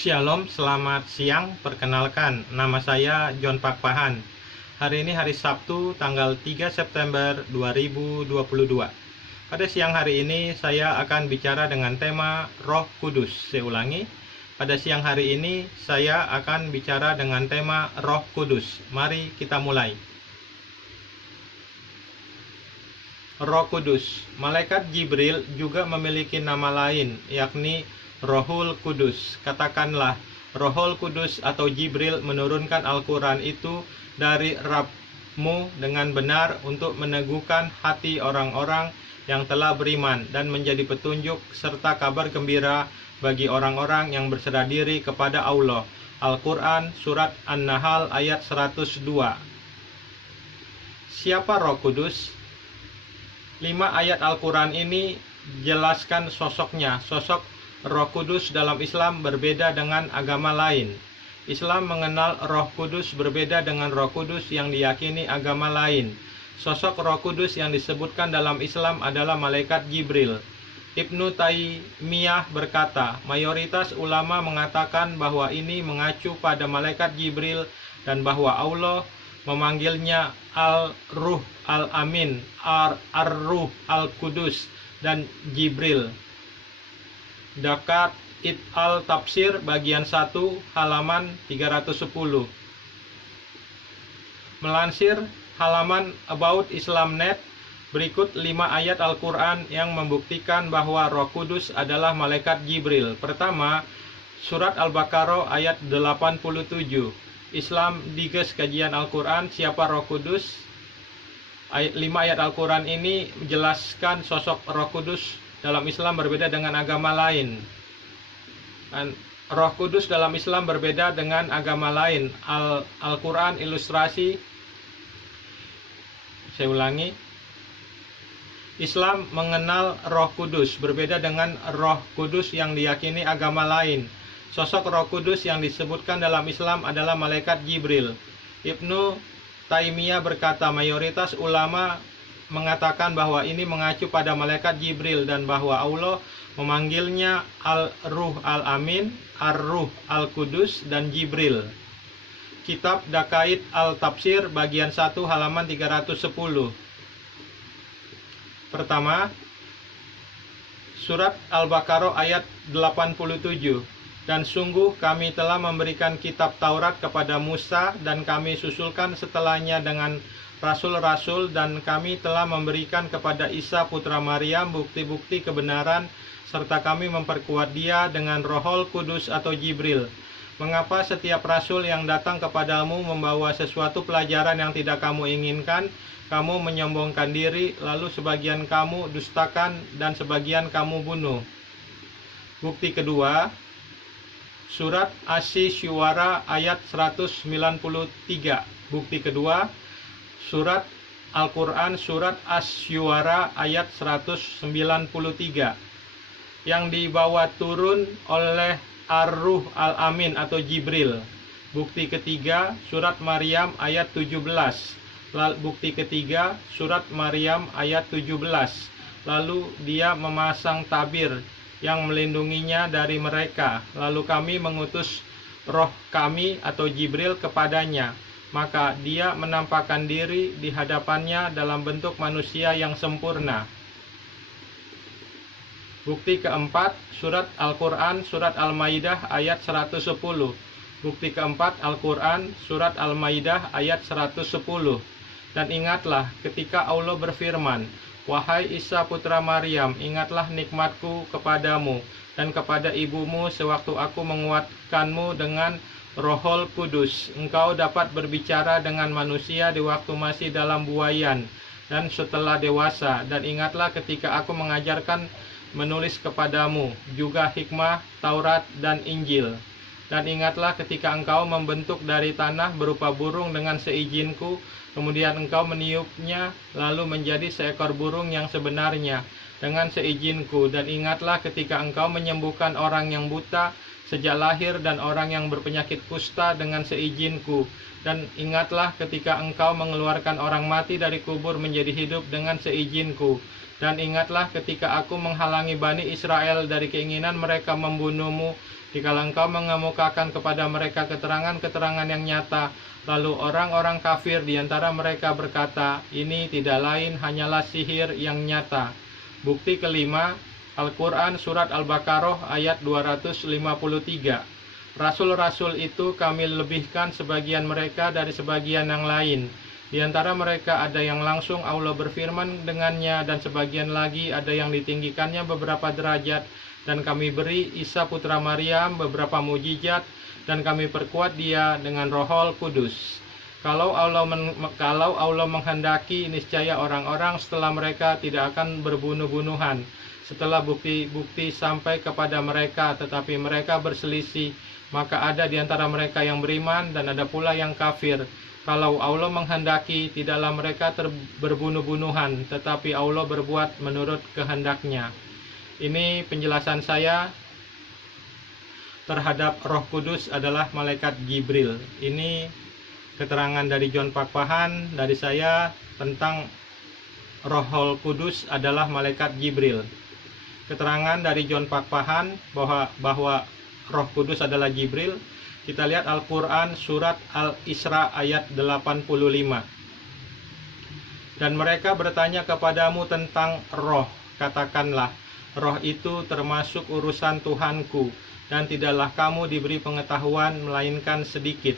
Shalom, selamat siang. Perkenalkan, nama saya John Pakpahan. Hari ini hari Sabtu, tanggal 3 September 2022. Pada siang hari ini saya akan bicara dengan tema Roh Kudus. Saya ulangi, pada siang hari ini saya akan bicara dengan tema Roh Kudus. Mari kita mulai. Roh Kudus. Malaikat Jibril juga memiliki nama lain, yakni Rohul Kudus. Katakanlah, Rohul Kudus atau Jibril menurunkan Al-Quran itu dari Rabbmu dengan benar untuk meneguhkan hati orang-orang yang telah beriman dan menjadi petunjuk serta kabar gembira bagi orang-orang yang berserah diri kepada Allah. Al-Quran Surat An-Nahl ayat 102. Siapa Roh Kudus? 5 ayat Al-Quran ini jelaskan sosoknya. Sosok Roh Kudus dalam Islam berbeda dengan agama lain. Islam mengenal Roh Kudus berbeda dengan Roh Kudus yang diyakini agama lain. Sosok Roh Kudus yang disebutkan dalam Islam adalah Malaikat Jibril. Ibnu Taimiyah berkata, mayoritas ulama mengatakan bahwa ini mengacu pada Malaikat Jibril dan bahwa Allah memanggilnya Al-Ruh Al-Amin, Ar-Ruh Al-Kudus, dan Jibril. Dakat It Al-Tafsir bagian 1 halaman 310. Melansir halaman About Islam.net, berikut 5 ayat Al-Quran yang membuktikan bahwa Roh Kudus adalah Malaikat Jibril. Pertama, Surat Al-Baqarah ayat 87. Islam Diges Kajian Al-Quran, siapa Roh Kudus? 5 ayat Al-Quran ini menjelaskan sosok Roh Kudus dalam Islam berbeda dengan agama lain. Roh Kudus dalam Islam berbeda dengan agama lain. Al-Quran ilustrasi. Saya ulangi. Islam mengenal Roh Kudus berbeda dengan Roh Kudus yang diyakini agama lain. Sosok Roh Kudus yang disebutkan dalam Islam adalah Malaikat Jibril. Ibnu Taimiyah berkata, mayoritas ulama mengatakan bahwa ini mengacu pada Malaikat Jibril dan bahwa Allah memanggilnya Al-Ruh Al-Amin, Ar-Ruh Al-Kudus, dan Jibril. Kitab Dakait Al-Tafsir bagian 1 halaman 310. Pertama, Surat Al-Baqarah ayat 87. Dan sungguh kami telah memberikan kitab Taurat kepada Musa dan kami susulkan setelahnya dengan rasul-rasul, dan kami telah memberikan kepada Isa putra Maryam bukti-bukti kebenaran serta kami memperkuat dia dengan Rohul Kudus atau Jibril. Mengapa setiap rasul yang datang kepadamu membawa sesuatu pelajaran yang tidak kamu inginkan, kamu menyombongkan diri, lalu sebagian kamu dustakan dan sebagian kamu bunuh? Bukti kedua, Surat Asy-Syu'ara ayat 193. Bukti kedua, Surat Al-Quran Surat Asy-Syu'ara ayat 193 yang dibawa turun oleh Ar-Ruh Al-Amin atau Jibril. Bukti ketiga, Surat Maryam ayat 17. Bukti ketiga, Surat Maryam ayat 17. Lalu dia memasang tabir yang melindunginya dari mereka. Lalu kami mengutus roh kami atau Jibril kepadanya. Maka dia menampakkan diri di hadapannya dalam bentuk manusia yang sempurna. Bukti keempat, Surat Al-Quran Surat Al-Maidah ayat 110. Bukti keempat, Al-Quran Surat Al-Maidah ayat 110. Dan ingatlah ketika Allah berfirman, wahai Isa putra Maryam, ingatlah nikmatku kepadamu dan kepada ibumu sewaktu aku menguatkanmu dengan Rohul Kudus. Engkau dapat berbicara dengan manusia di waktu masih dalam buayan dan setelah dewasa. Dan ingatlah ketika aku mengajarkan menulis kepadamu juga hikmah, Taurat, dan Injil. Dan ingatlah ketika engkau membentuk dari tanah berupa burung dengan seizinku, kemudian engkau meniupnya lalu menjadi seekor burung yang sebenarnya dengan seizinku. Dan ingatlah ketika engkau menyembuhkan orang yang buta sejak lahir dan orang yang berpenyakit kusta dengan seizinku. Dan ingatlah ketika engkau mengeluarkan orang mati dari kubur menjadi hidup dengan seizinku. Dan ingatlah ketika aku menghalangi Bani Israel dari keinginan mereka membunuhmu, dikala engkau mengemukakan kepada mereka keterangan-keterangan yang nyata, lalu orang-orang kafir di antara mereka berkata, ini tidak lain hanyalah sihir yang nyata. Bukti kelima, Al-Quran Surat Al-Baqarah ayat 253. Rasul-rasul itu kami lebihkan sebagian mereka dari sebagian yang lain. Di antara mereka ada yang langsung Allah berfirman dengannya, dan sebagian lagi ada yang ditinggikannya beberapa derajat. Dan kami beri Isa putra Maryam beberapa mujizat, dan kami perkuat dia dengan Rohul Kudus. Kalau Allah menghendaki, niscaya orang-orang setelah mereka tidak akan berbunuh-bunuhan setelah bukti-bukti sampai kepada mereka, tetapi mereka berselisih. Maka ada di antara mereka yang beriman dan ada pula yang kafir. Kalau Allah menghendaki, tidaklah mereka berbunuh-bunuhan, tetapi Allah berbuat menurut kehendaknya. Ini penjelasan saya terhadap Roh Kudus adalah malaikat Jibril. Ini keterangan dari John Pakpahan dari saya tentang Rohul Kudus adalah malaikat Jibril. Keterangan dari John Pakpahan bahwa Roh Kudus adalah Jibril. Kita lihat Al-Quran Surat Al-Isra ayat 85. Dan mereka bertanya kepadamu tentang roh. Katakanlah, roh itu termasuk urusan Tuhanku, dan tidaklah kamu diberi pengetahuan melainkan sedikit.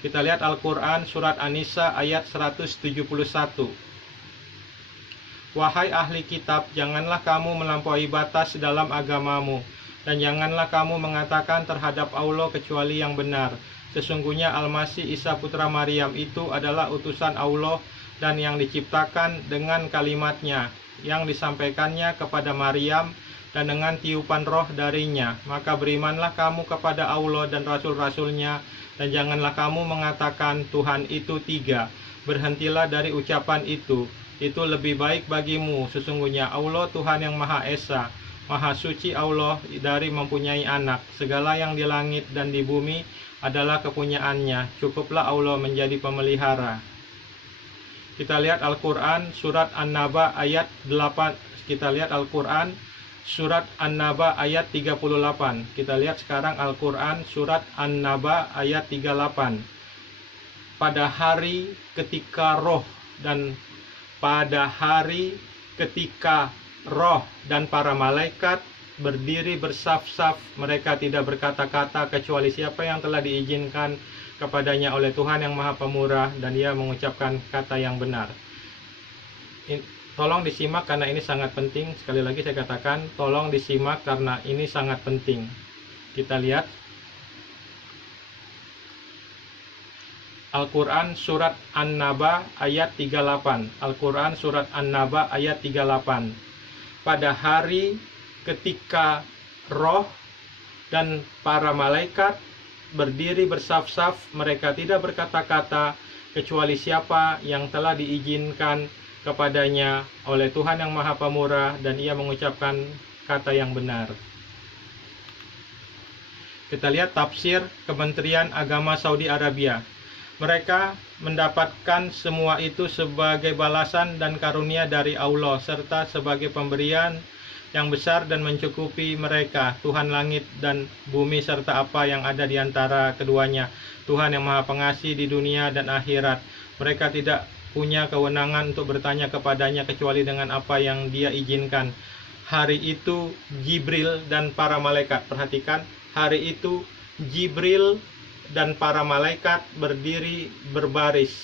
Kita lihat Al-Quran Surat An-Nisa ayat 171. Wahai ahli kitab, janganlah kamu melampaui batas dalam agamamu, dan janganlah kamu mengatakan terhadap Allah kecuali yang benar. Sesungguhnya Al-Masih Isa putra Maryam itu adalah utusan Allah dan yang diciptakan dengan kalimatnya, yang disampaikannya kepada Maryam dan dengan tiupan roh darinya. Maka berimanlah kamu kepada Allah dan Rasul-Rasulnya, dan janganlah kamu mengatakan Tuhan itu tiga. Berhentilah dari ucapan itu lebih baik bagimu. Sesungguhnya Allah Tuhan yang Maha Esa, Maha suci Allah dari mempunyai anak. Segala yang di langit dan di bumi adalah kepunyaannya. Cukuplah Allah menjadi pemelihara. Kita lihat Al-Quran Surat An-Naba ayat 8. Kita lihat Al-Quran Surat An-Naba ayat 38. Kita lihat sekarang Al-Quran Surat An-Naba ayat 38. Pada hari ketika roh dan para malaikat berdiri bersaf-saf, mereka tidak berkata-kata kecuali siapa yang telah diizinkan kepadanya oleh Tuhan yang Maha Pemurah, dan ia mengucapkan kata yang benar. Tolong disimak karena ini sangat penting. Sekali lagi saya katakan, tolong disimak karena ini sangat penting. Kita lihat Al-Quran Surat An-Naba ayat 38. Al-Quran Surat An-Naba ayat 38. Pada hari ketika roh dan para malaikat berdiri bersaf-saf, mereka tidak berkata-kata kecuali siapa yang telah diizinkan kepadanya oleh Tuhan yang Maha Pemurah, dan ia mengucapkan kata yang benar. Kita lihat tafsir Kementerian Agama Saudi Arabia. Mereka mendapatkan semua itu sebagai balasan dan karunia dari Allah, serta sebagai pemberian yang besar dan mencukupi mereka, Tuhan langit dan bumi serta apa yang ada di antara keduanya, Tuhan yang Maha Pengasih di dunia dan akhirat. Mereka tidak punya kewenangan untuk bertanya kepadanya kecuali dengan apa yang dia izinkan. Hari itu Jibril dan para malaikat, perhatikan, hari itu Jibril dan para malaikat berdiri berbaris.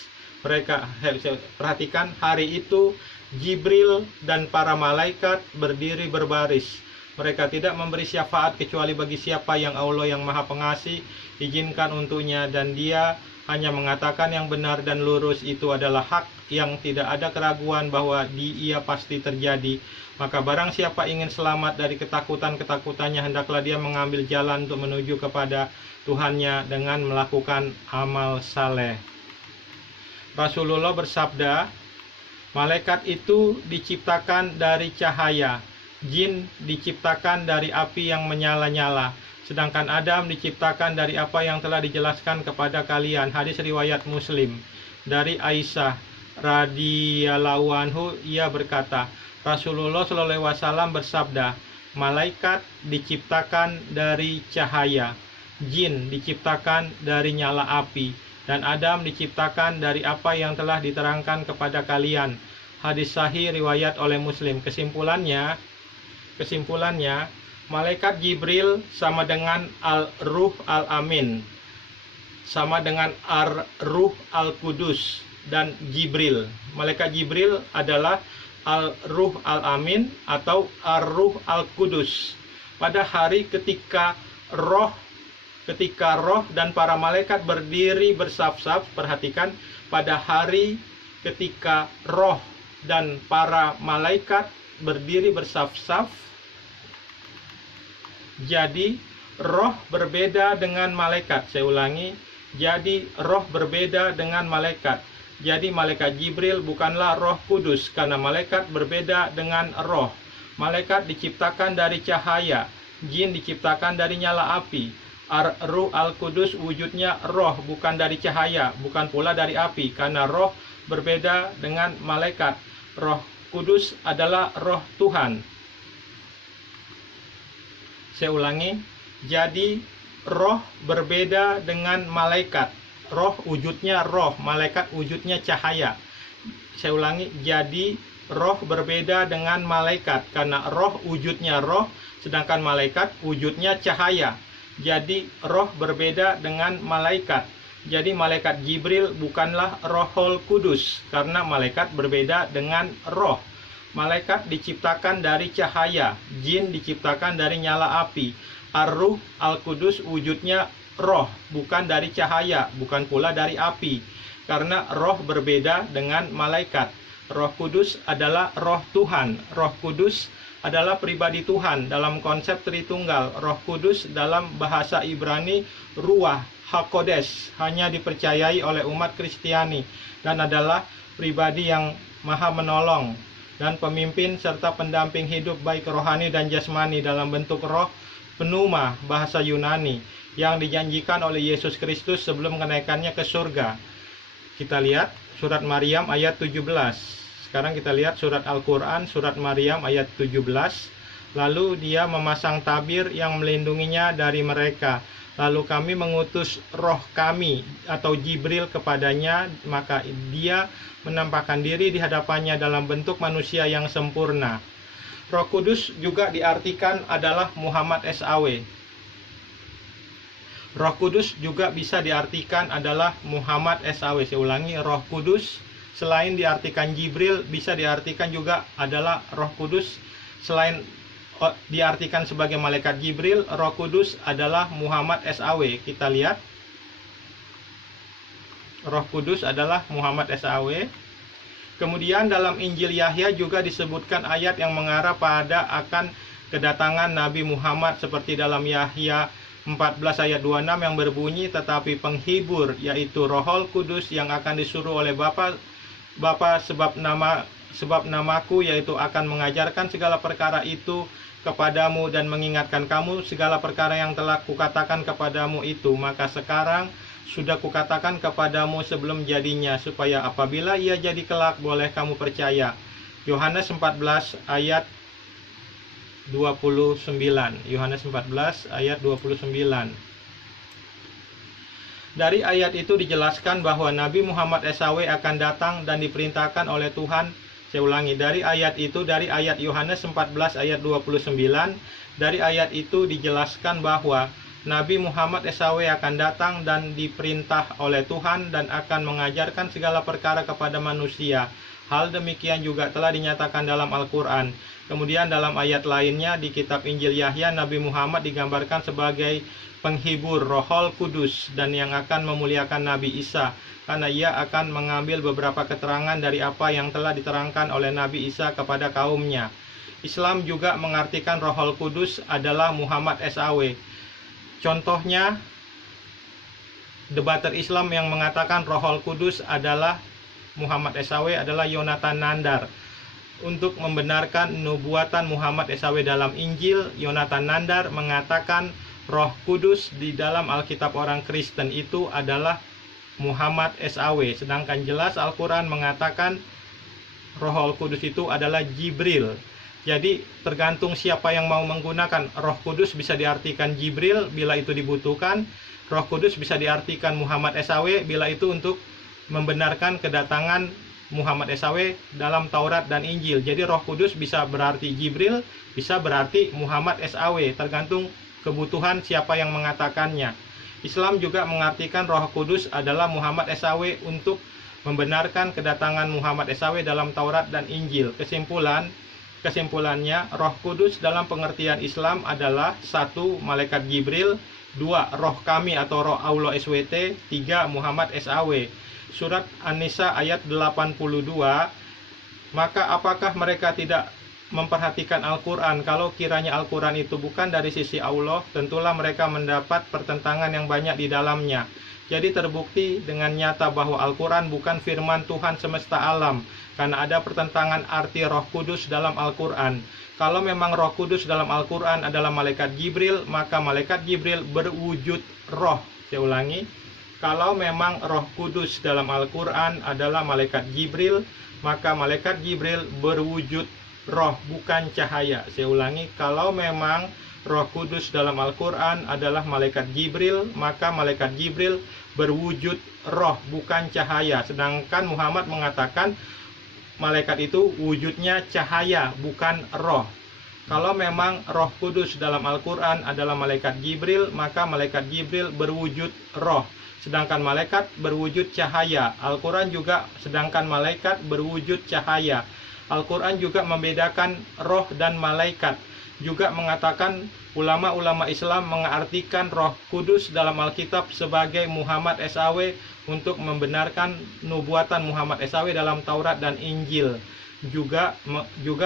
Perhatikan, hari itu Jibril dan para malaikat berdiri berbaris. Mereka tidak memberi syafaat kecuali bagi siapa yang Allah yang Maha Pengasih izinkan untuknya, dan dia hanya mengatakan yang benar dan lurus. Itu adalah hak yang tidak ada keraguan bahwa ia pasti terjadi. Maka barang siapa ingin selamat dari ketakutan-ketakutannya, hendaklah dia mengambil jalan untuk menuju kepada Tuhannya dengan melakukan amal saleh. Rasulullah bersabda, malaikat itu diciptakan dari cahaya, jin diciptakan dari api yang menyala-nyala, sedangkan Adam diciptakan dari apa yang telah dijelaskan kepada kalian. Hadis riwayat Muslim. Dari Aisyah radhiyallahu anhu, ia berkata, Rasulullah SAW bersabda, malaikat diciptakan dari cahaya, jin diciptakan dari nyala api, dan Adam diciptakan dari apa yang telah diterangkan kepada kalian. Hadis sahih riwayat oleh Muslim. Kesimpulannya, malaikat Jibril sama dengan Al-Ruh Al-Amin, sama dengan Ar-Ruh Al-Qudus dan Jibril. Malaikat Jibril adalah Al-Ruh Al-Amin atau Ar-Ruh Al-Qudus. Pada hari ketika roh dan para malaikat berdiri bersaf-saf, perhatikan, pada hari ketika roh dan para malaikat berdiri bersaf-saf, jadi roh berbeda dengan malaikat. Saya ulangi, jadi roh berbeda dengan malaikat. Jadi malaikat Jibril bukanlah Roh Kudus, karena malaikat berbeda dengan roh. Malaikat diciptakan dari cahaya, jin diciptakan dari nyala api. Ar-Ruh Al-Qudus wujudnya roh, bukan dari cahaya, bukan pula dari api, karena roh berbeda dengan malaikat. Roh Kudus adalah roh Tuhan. Saya ulangi, jadi roh berbeda dengan malaikat. Roh wujudnya roh, malaikat wujudnya cahaya. Saya ulangi, jadi roh berbeda dengan malaikat, karena roh wujudnya roh, sedangkan malaikat wujudnya cahaya. Jadi roh berbeda dengan malaikat. Jadi malaikat Jibril bukanlah Rohul Kudus, karena malaikat berbeda dengan roh. Malaikat diciptakan dari cahaya, jin diciptakan dari nyala api. Ar-Ruh Al-Qudus wujudnya roh, bukan dari cahaya, bukan pula dari api, karena roh berbeda dengan malaikat. Roh Kudus adalah roh Tuhan. Roh Kudus adalah pribadi Tuhan dalam konsep Tritunggal. Roh Kudus dalam bahasa Ibrani Ruah HaKodesh, hanya dipercayai oleh umat Kristiani, dan adalah pribadi yang maha menolong dan pemimpin serta pendamping hidup baik rohani dan jasmani dalam bentuk roh pneuma bahasa Yunani yang dijanjikan oleh Yesus Kristus sebelum kenaikannya ke surga. Kita lihat surat Maryam ayat 17. Sekarang kita lihat surat Al-Quran, surat Maryam ayat 17. Lalu dia memasang tabir yang melindunginya dari mereka. Lalu kami mengutus roh kami atau Jibril kepadanya, maka dia menampakkan diri di hadapannya dalam bentuk manusia yang sempurna. Roh Kudus juga diartikan adalah Muhammad SAW. Roh Kudus juga bisa diartikan adalah Muhammad SAW. Saya ulangi, Roh Kudus selain diartikan Jibril bisa diartikan juga adalah Roh Kudus. Selain diartikan sebagai malaikat Jibril, Roh Kudus adalah Muhammad SAW. Kita lihat, Roh Kudus adalah Muhammad SAW. Kemudian dalam Injil Yahya juga disebutkan ayat yang mengarah pada akan kedatangan Nabi Muhammad, seperti dalam Yahya 14 ayat 26 yang berbunyi, tetapi penghibur yaitu Rohul Kudus yang akan disuruh oleh Bapa sebab namaku, yaitu akan mengajarkan segala perkara itu kepadamu dan mengingatkan kamu segala perkara yang telah kukatakan kepadamu itu. Maka sekarang sudah kukatakan kepadamu sebelum jadinya, supaya apabila ia jadi kelak boleh kamu percaya. Yohanes 14 ayat 29. Yohanes 14 ayat 29. Dari ayat itu dijelaskan bahwa Nabi Muhammad SAW akan datang dan diperintahkan oleh Tuhan. Saya ulangi, dari ayat itu, dari ayat Yohanes 14 ayat 29, dari ayat itu dijelaskan bahwa Nabi Muhammad SAW akan datang dan diperintah oleh Tuhan dan akan mengajarkan segala perkara kepada manusia. Hal demikian juga telah dinyatakan dalam Al-Quran. Kemudian dalam ayat lainnya di kitab Injil Yahya, Nabi Muhammad digambarkan sebagai penghibur Rohul Kudus dan yang akan memuliakan Nabi Isa, karena ia akan mengambil beberapa keterangan dari apa yang telah diterangkan oleh Nabi Isa kepada kaumnya. Islam juga mengartikan Rohul Kudus adalah Muhammad SAW. Contohnya, debater Islam yang mengatakan Rohul Kudus adalah Muhammad SAW adalah Yonatan Nandar. Untuk membenarkan nubuatan Muhammad SAW dalam Injil, Yonatan Nandar mengatakan Roh Kudus di dalam Alkitab orang Kristen itu adalah Muhammad SAW. Sedangkan jelas Al-Quran mengatakan Roh Kudus itu adalah Jibril. Jadi tergantung siapa yang mau menggunakan. Roh Kudus bisa diartikan Jibril bila itu dibutuhkan. Roh Kudus bisa diartikan Muhammad SAW bila itu untuk membenarkan kedatangan Muhammad SAW dalam Taurat dan Injil. Jadi Roh Kudus bisa berarti Jibril, bisa berarti Muhammad SAW, tergantung kebutuhan siapa yang mengatakannya. Islam juga mengartikan Roh Kudus adalah Muhammad SAW untuk membenarkan kedatangan Muhammad SAW dalam Taurat dan Injil. Kesimpulannya, Roh Kudus dalam pengertian Islam adalah 1. Malaikat Jibril, 2. Roh kami atau Roh Allah SWT, 3. Muhammad SAW. Surat An-Nisa ayat 82. Maka apakah mereka tidak memperhatikan Al-Quran? Kalau kiranya Al-Quran itu bukan dari sisi Allah, tentulah mereka mendapat pertentangan yang banyak di dalamnya. Jadi terbukti dengan nyata bahwa Al-Quran bukan firman Tuhan semesta alam, karena ada pertentangan arti Roh Kudus dalam Al-Quran. Kalau memang Roh Kudus dalam Al-Quran adalah malaikat Jibril, maka malaikat Jibril berwujud roh. Saya ulangi, kalau memang Roh Kudus dalam Al-Quran adalah malaikat Jibril, maka malaikat Jibril berwujud roh, bukan cahaya. Saya ulangi, kalau memang Roh Kudus dalam Al-Quran adalah malaikat Jibril, maka malaikat Jibril berwujud roh, bukan cahaya. Sedangkan Muhammad mengatakan malaikat itu wujudnya cahaya, bukan roh. Kalau memang Roh Kudus dalam Al-Quran adalah malaikat Jibril, maka malaikat Jibril berwujud roh, sedangkan malaikat berwujud cahaya. Al-Quran juga sedangkan malaikat berwujud cahaya. Al-Quran juga membedakan roh dan malaikat. Juga mengatakan ulama-ulama Islam mengartikan Roh Kudus dalam Alkitab sebagai Muhammad SAW untuk membenarkan nubuatan Muhammad SAW dalam Taurat dan Injil. Juga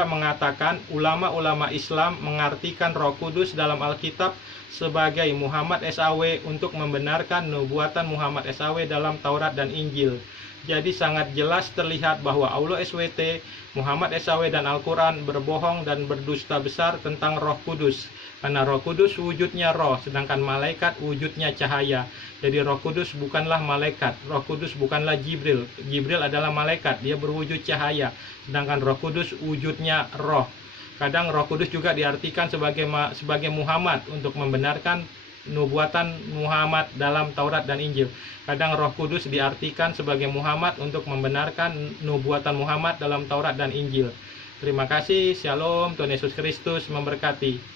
mengatakan ulama-ulama Islam mengartikan Roh Kudus dalam Alkitab sebagai Muhammad SAW untuk membenarkan nubuatan Muhammad SAW dalam Taurat dan Injil. Jadi sangat jelas terlihat bahwa Allah SWT, Muhammad SAW, dan Al-Quran berbohong dan berdusta besar tentang Roh Kudus. Karena Roh Kudus wujudnya roh, sedangkan malaikat wujudnya cahaya. Jadi Roh Kudus bukanlah malaikat, Roh Kudus bukanlah Jibril. Jibril adalah malaikat, dia berwujud cahaya. Sedangkan Roh Kudus wujudnya roh. Kadang Roh Kudus juga diartikan sebagai Muhammad untuk membenarkan nubuatan Muhammad dalam Taurat dan Injil. Kadang Roh Kudus diartikan sebagai Muhammad untuk membenarkan nubuatan Muhammad dalam Taurat dan Injil. Terima kasih. Shalom. Tuhan Yesus Kristus memberkati.